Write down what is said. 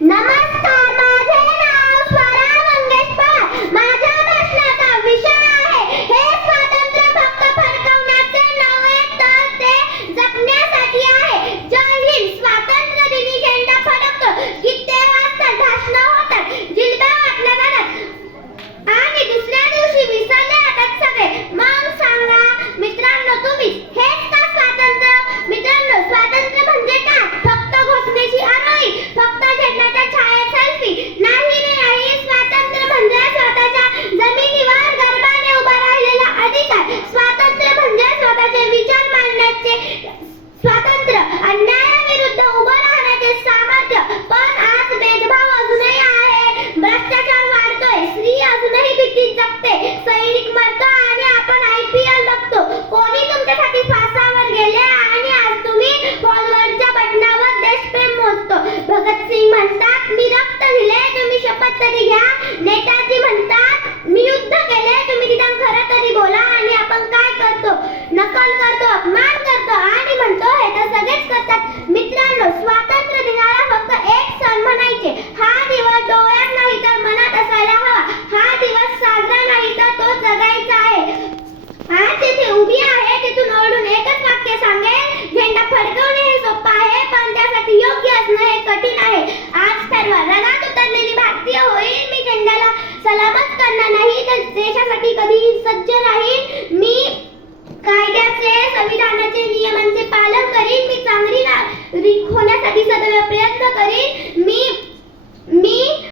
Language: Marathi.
नमस्कार, माझे नाव स्वरा मंगेशकर. माझ्या भाषणाचा विषय आहे हे स्वातंत्र्य फक्त फडकवण्याचे नव्हे तर ते जपण्यासाठी आहे. जय हिंद. स्वातंत्र्य दिनी झेंडा फडकतो, गीते वाजतात, भाषणं होतात, जिल्बा वाटल्या जातात आणि दुसऱ्या दिवशी विसरले जातात सगळे. मग सांगा मित्रांनो, तुम्ही हेच का स्वातंत्र्य? मित्रांनो, स्वातंत्र्य म्हणजे काय? फक्त घोषणेची आरोळी, फक्त झेंड्याच्या छायेत सेल्फी? नाही रे नाही. स्वातंत्र्य म्हणजे स्वतःच्या जमिनीवर गर्वाने उभा राहिलेला अधिकार. स्वातंत्र्य म्हणजे स्वतःचे विचार मांडण्याचे स्वातंत्र्य, अन्यायाविरुद्ध उभं राहण्याचे सामर्थ्य. पण आज भेदभाव अजूनही आहे, भ्रष्टाचार वाढतोय, स्त्री अजूनही भीतीत जगते, सैनिक मरतो आणि आपण IPL बघतो. कोणी तुमच्यासाठी फासावर गेले आणि आज तुम्ही फॉरवर्डच्या बटनावर देशप्रेम मोजतो. भगतसिंग म्हणतात मी रक्त दिले, तुम्ही शपथ तरी घ्या. नेताजी म्हणतात मी युद्ध केले, तुम्ही निदान खरं तरी बोला. आणि आपण काय करतो? नकल करतो, अपमान करतो आणि म्हणतो हे तर सगळेच करतात. मित्रांनो, स्वातंत्र्य दिनाला फक्त एक सण म्हणायचे. हा दिवस डोळ्यात नाही तर मनात असायला हवा. हा दिवस साजरा नाही तर तो जगायचा आहे. आज जिथे उभी आहे तिथून ओरडून एकच वाक्य सांगेल, झेंडा फडकवणे हे सोपं आहे, पण त्यासाठी योग्य असणं हे कठीण आहे. आज ठरवा, रणात उतरलेली भारतीय होईल. मी झेंड्याला सलामत करणार नाही तर देशासाठी कधीही सज्ज राहील. मी कायद्याचे, संविधानाचे, नियमांचे पालन करीन. मी चांगली नागरिक होण्यासाठी सदैव प्रयत्न करीन. मी